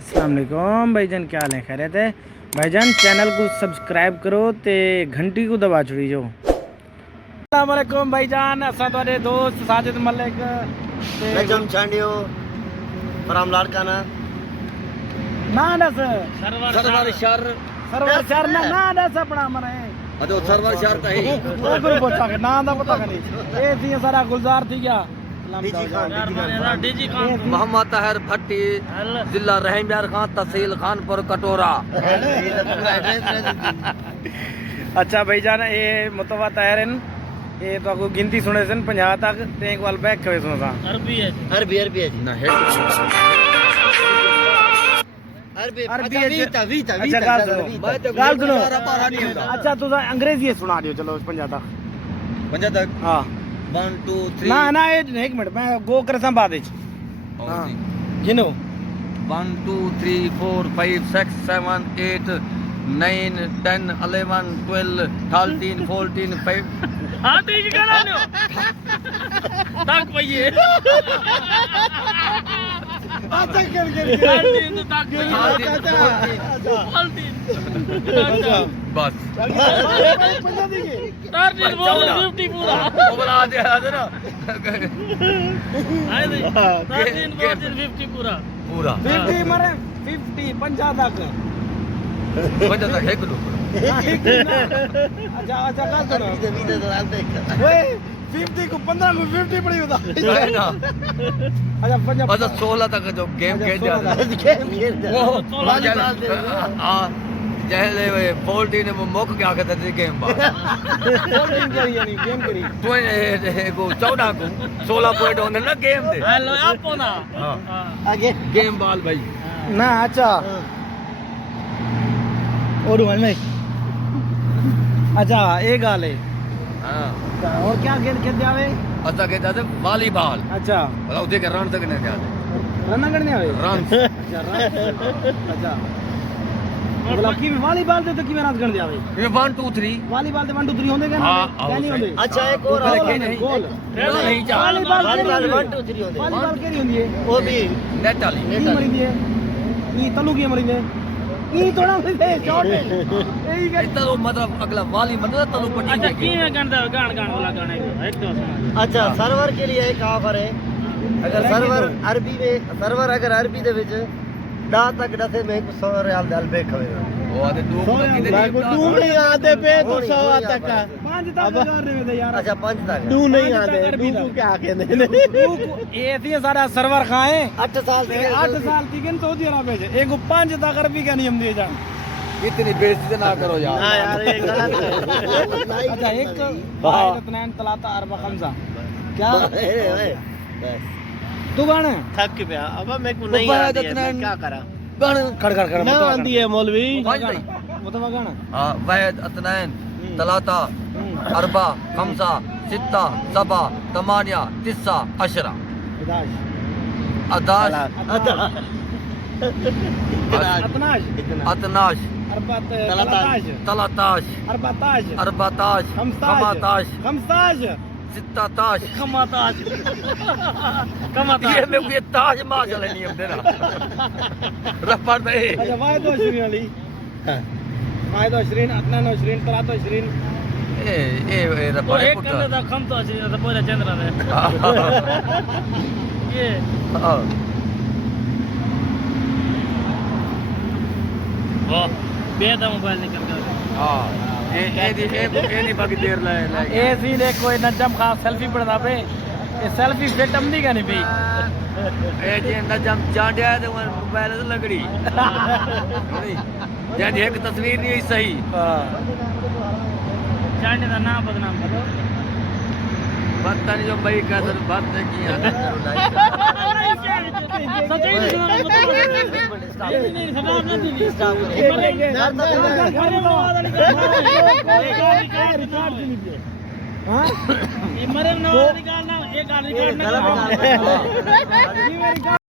अस्सलाम वालेकुम भाईजान, क्या हाल है? खैरियत है भाईजान। चैनल को सब्सक्राइब करो ते घंटी को दबा छोड़ी जो। अस्सलाम वालेकुम भाईजान, असा तुहाडे दोस्त साजिद मलिक ते नजम चांडियो फराम लाड़काना ना दस सरवर शहर सरवर शहर ना दस अपना मने अदो सरवर शहर कहीं ओ गुरु पोचा के ना दा पता नहीं ए थी सारा गुलजार थी गया डीजी खान मोहम्मद ताहिर भट्टी जिला रहमयार खान तहसील खानपुर कटोरा। अच्छा भाईजान, ये मुतवा ताहिरन ये तो को गिनती सुने सन 50 तक ते एक वाल बैक कवे सुनसा अरबी है जी ना है अरबी वीता वीता अच्छा गाल सुनो अच्छा तुसा अंग्रेजी सुना दियो चलो 50 तक हां 1 2 3 ना एक मिनट मैं गो कर सा बाद विच हां गिनो 1 2 3 4 5 6 7 8 9 10 11 12 13 14 5 हाँ ठीक है ना लो तक पइए अच्छा कर तीन तो तक पइए बस तार दिन बोल 50 पूरा वो बना दे ना आए दे तार दिन बोल 50 पूरा पूरा 50 मरे 50 50 तक बंदा तक है कुल अच्छा का सुनो ओए 50 को 15 को 50 पड़ी होता है ना अच्छा 50 बस 16 तक जो गेम खेल जाता वो 16 हां जैसे 14 में मुक गया कहते थे गेम बात होल्डिंग करी यानी गेम करी 20 को 14 को 16 पॉइंट होने ना गेम दे हेलो आपो ना हां आगे गेम बॉल भाई ना अच्छा और वन में अच्छा एक गाल है हां और क्या खेल खेलते आवे अच्छा कहते थे वॉलीबॉल अच्छा मतलब उसे के रन तक नहीं जाते रन करने आवे रन अच्छा रन अच्छा मतलब कि वॉलीबॉल ते तो कि रन करने आवे ये 1 2 3 वॉलीबॉल ते 1 2 3 होंगे क्या हाँ, नहीं होंगे अच्छा एक और गोल नहीं जा वॉलीबॉल 1 2 3 होंगे वॉलीबॉल केरी होंदी है वो भी नेट वाली की मरिंदी है ई तलू की मरिंदी है ई थोड़ा से शॉट यही कर इतना तो मतलब अगला वाली मतलब तनु पटी अच्छा की है गाना गान वाला गाना एक दो सुना अच्छा सर्वर के लिए एक ऑफर है अगर सर्वर अरबी में सर्वर अगर अरबी दे विच 10 तक दसे में 100 रियाल दल बे खवे वो आते दो तू नहीं आते पे तो 100 तक 5 तक करने में यार अच्छा 5 तक तू नहीं आते तू को क्या कहंदे ने ये थी सारा सर्वर खाए 8 साल से 8 साल थी कि सऊदी अरब में एक 5 तक अरबी का नियम दिए जान इतनी बेइज्जती ना करो यार हां यार ये गलत है अच्छा एक इतनान तलाता अरबा खमसा क्या बस तू गाना थक गया अब मेरे को नहीं आती है मैं क्या करा खड़ ना आती है मौलवी मुतवा गाना हां वाहिद अतनान तलाता अरबा खमसा सित्ता सबा तमानिया तिस्सा अशरा अदाश अतनाश अतनाश तलाताश अरबाताश खमाताश खमसाज सित्ताताश कमाताज ये में कोई ताज माशल नहीं हमदे ना रफड़ दे अच्छा वाहिद 20 वाली वाहिद 20 अतनान 20 तलाता 20 ए तो रफड़ एक करने दा खम तो असली तो पूरा चंद्रा है ये वाह बेदा मोबाइल निकल गया हां ए नहीं बाकी देर ला ए सी ने कोई नजम खास सेल्फी पड़दा पे ये सेल्फी फिट हमदी का नहीं पे ए जे नजम चांडिया ते मोबाइल से लगड़ी यानी एक तस्वीर नहीं सही जाने का नाम बदनाम करो पता नहीं जो भाई कैसे बात है की सच्ची नहीं सुना नहीं रिकॉर्ड निकालना एक रिकॉर्ड